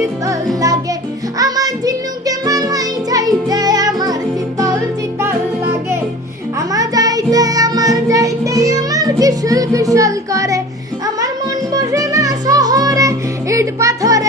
শীতল লাগে, আমার ঝিনুকে মালাই চাইতে আমার শীতল শীতল লাগে। আমার যাইতে আমার কিশোর কিশোর করে, আমার মন বসে না শহরে, ইট পাথর